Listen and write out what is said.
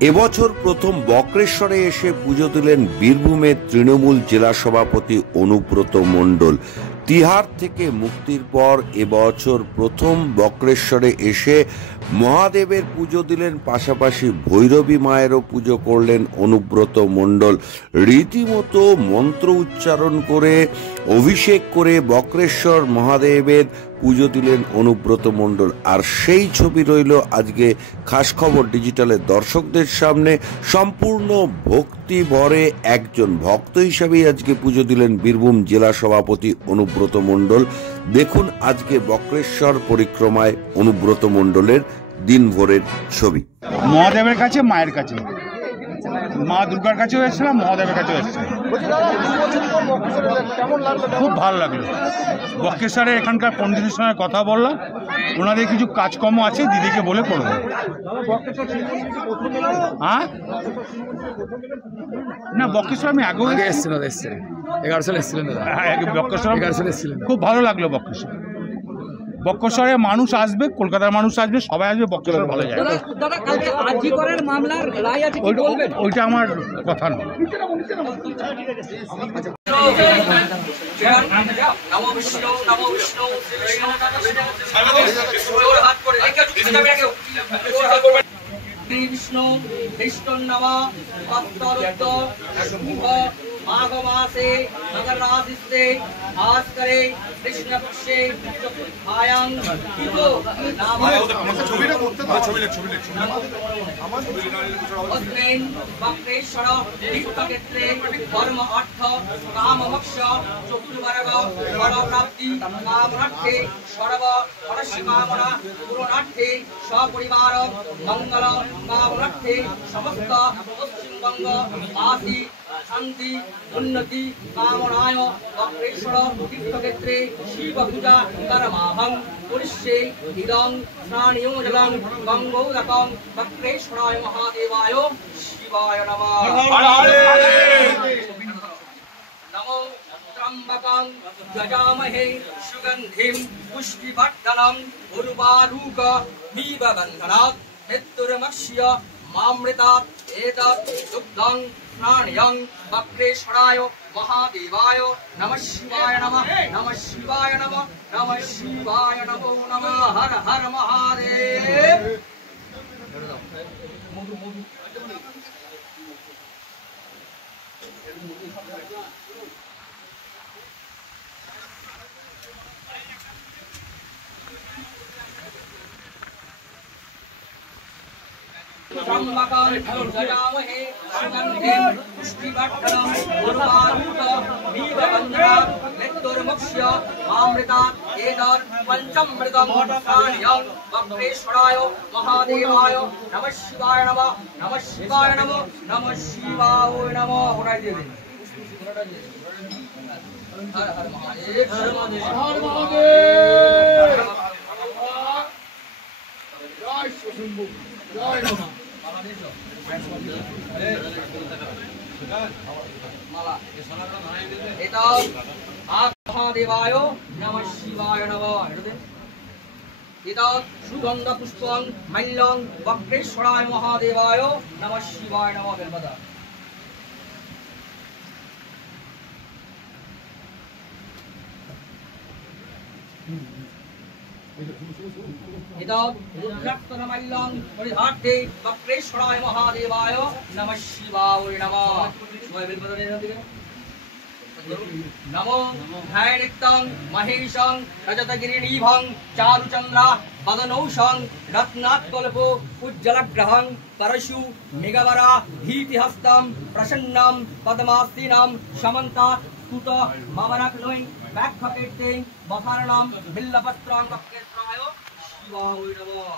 এবছর প্রথম বক্রেশ্বরে এসে পুজো দিলেন বীরভূমের তৃণমূল জেলা সভাপতি অনুব্রত মণ্ডল। তিহার থেকে মুক্তির পর এবছর প্রথম বক্রেশ্বরে এসে মহাদেবের পুজো দিলেন, পাশাপাশি ভৈরবী মায়েরও পুজো করলেন অনুব্রত মণ্ডল। রীতিমতো মন্ত্র উচ্চারণ করে অভিষেক করে বক্রেশ্বর মহাদেবের পুজো দিলেন অনুব্রত মণ্ডল। আর সেই ছবি রইল আজকে খাস খবর ডিজিটালের দর্শকদের সামনে। সম্পূর্ণ ভক্তি ভরে একজন ভক্ত হিসাবেই আজকে পুজো দিলেন বীরভূম জেলা সভাপতি অনুব্রত মণ্ডল। দেখুন আজকে বক্রেশ্বর পরিক্রমায় অনুব্রত মণ্ডলের দিনভরের ছবি। মহাদেবের কাছে, মায়ের কাছে, মা দুর্গার কাছেও এসেছিলাম, মহাদেবের কাছেও এসেছিলাম। খুব ভালো লাগলো। বক্রেশ্বরে এখানকার পণ্ডিতের সঙ্গে কথা বললাম, ওনাদের কিছু কাজকর্ম আছে, দিদিকে বলে করবো। হ্যাঁ না, বক্রেশ্বর আমি আগেও এসেছিলাম, 11 সালে এসেছিলেন দাদা। বক্রেশ্বর 11 সালে এসেছিলেন। খুব ভালো লাগলো। বক্রেশ্বরে মানুষ আসবে, কলকাতার মানুষ আসবে, সবাই আসবে, বক্রেশ্বর ভালো যায়। ওইটা আমার কথা নয়। কৃষ্ণ বিষ্ণুর্নমা মাঘ মাসে নগর রাশিতে ভাস্করে কৃষ্ণপক্ষে চতুর্থায়াং হিতো অস্মিন বক্রেশ্বর তীর্থক্ষেত্রে ধর্ম অর্থ কাম মোক্ষ চতুর্বর্গ ফলপ্রাপ্তি কামনার্থে সর্ব কামনা পূরণার্থে সপরিবার মঙ্গল কামনার্থে সমস্ত পশ্চিমবঙ্গ বাসী শান্তি উন্নতি কামনায় বক্রেশ্বর তীর্থক্ষেত্রে শিব পূজা করমাহং পুরুষে ইদং স্নানিয়োজলং গঙ্গোদকং বক্রেশ্বরায় মহাদেবায় শিবায় নমঃ। নমো ত্রম্বকং যজামহে সুগন্ধিম পুষ্টিবর্ধনং উর্বারুকমিব বন্ধনাৎ মৃত্যুর্মক্ষ্য মামৃতাৎ এতৎ দুগ্ধং স্নানিয়ং বক্রেশ্বরায় মহাদেবায় নমঃ শিবায় নমঃ। নমঃ শিবায় নমঃ। নমঃ শিবায় নমো নমঃ। হর হর মহাদেব। ত্রম্বকং যজামহে সুগন্ধিম পুষ্টিবর্ধনং উর্বারুকমিব বন্ধনাৎ মৃত্যুর্মোক্ষ্য মামৃতাৎ এতৎ পঞ্চমৃতং স্নানিয়ং বক্রেশ্বরায় মহাদেবায় নমঃ শিবায় নমঃ। নমঃ শিবায় নমঃ। নমঃ শিবায় নমঃ। ওটাই দিয়ে দিন। হর হর মহাদেব। হর মহাদেব। জয় শম্ভু, জয় নমঃ। মহাদেবায় নমঃ শিবায় নমঃ। সুগন্ধ পুষ্পং মাল্যং বক্রেশ্বরায় মহাদেবায় নমঃ শিবায় নমঃ। বেলপাতা রুদ্রাক্ষরমাল্যং পরিধার্তে বক্রেশ্বরায় মহাদেবায় নমঃ শিবায় নমঃ। নমো ধ্যায়নিত্যং মহেশং রজতগিরিণীভং চারুচন্দ্রা বদনৌষং রত্নাৎকল্প উজ্জ্বলগ্রহং পরশু মৃগবরা ভীতিহস্तं প্রসন্नं পদ্মাসীनं সমন্তা स्तुत ममरक्लों व्याख्यते बसारणाम बिल्लपत्रां बक्रेश्वराय शिवाय नमः।